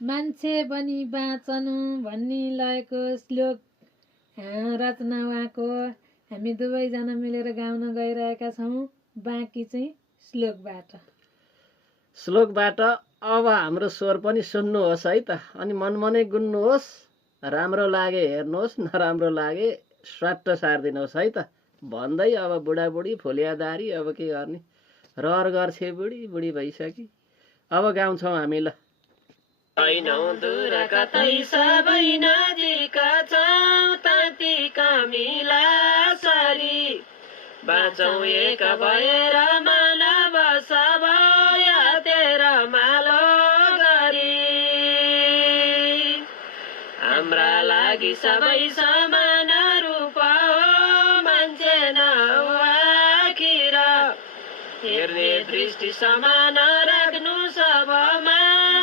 मान्छे बनी बाँचनु भन्ने लयको श्लोक रचना उहाँको हामी दुवैजना मिलेर गाउन गइरहेका छौँ। बाँकी चाहिँ श्लोकबाट अब हाम्रो स्वर पनि सुन्नुहोस् है त। अनि मनमनै गुन्नुहोस्। राम्रो लागे हेर्नुहोस्, नराम्रो लागे स्वाट्ट सारिदिनुहोस् है त। भन्दै अब बुढाबुढी फुलियादारी अब के गर्ने, रहर गर्छे बुढी बुढी भइसकी। अब गाउँछौँ हामी ल। छैनौं दूर कतै सबै नजिक छौं ताती कमिला सरी बाँचौं एक भएर मानव सबै तेरा मालो गरी हाम्रा लागि सबै समान रूप हो मान्छे नआखिर हेर्ने दृष्टि समान राख्नु सबमा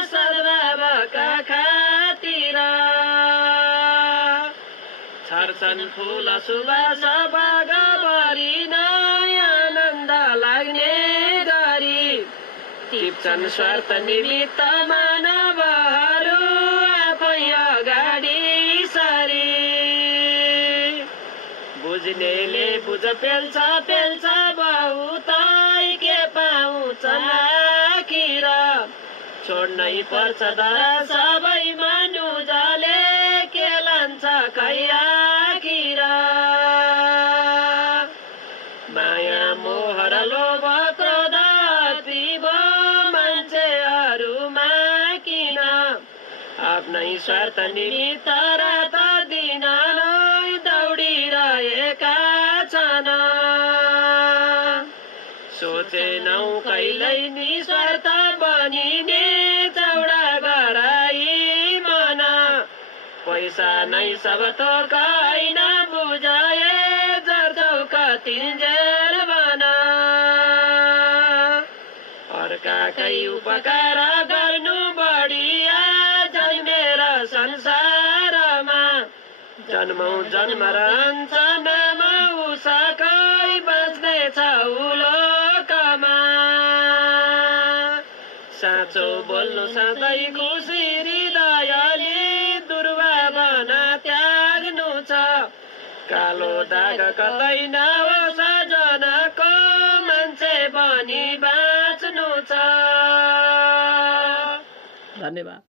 सद्भावका खातिर छर्छन् फुल सुवास बागभरि नै आनन्द लाग्ने गरी टिप्छन् स्वार्थ निमित्त मानवहरू आफै अगाडि सरी बुझ्नेले बुझ पेल्छ पेल्छ बहुतै के पाउँछ आखिर छोड्नै पर्छ धरा सबै मनुजले के लान्छ खै आखिर माया मोह र लोभ क्रोध त्रिभ मान्छेहरूमा किन आफ्नै स्वार्थ निमित्त रात दिन नै दौडिरहेका छन् सोचेनौ कहिल्यै निस्वार्थ बनिने चौडा गराई मन पैसा नै सब थोक होइन बुझाए जर्छौ कतिन्जेल बन अर्काकै उपकार गर्नु बढिया जन्मेर संसारमा जन्मौं जन्म रहन्छ नाम उसकै बस्दैछ उलोकमा साँचो बोल्नु सधैँ खुसी हृदयले दुर्भावना त्याग्नु छ कालो दाग कतै नहोस् जनको मान्छे बनी बाँच्नु छ। धन्यवाद।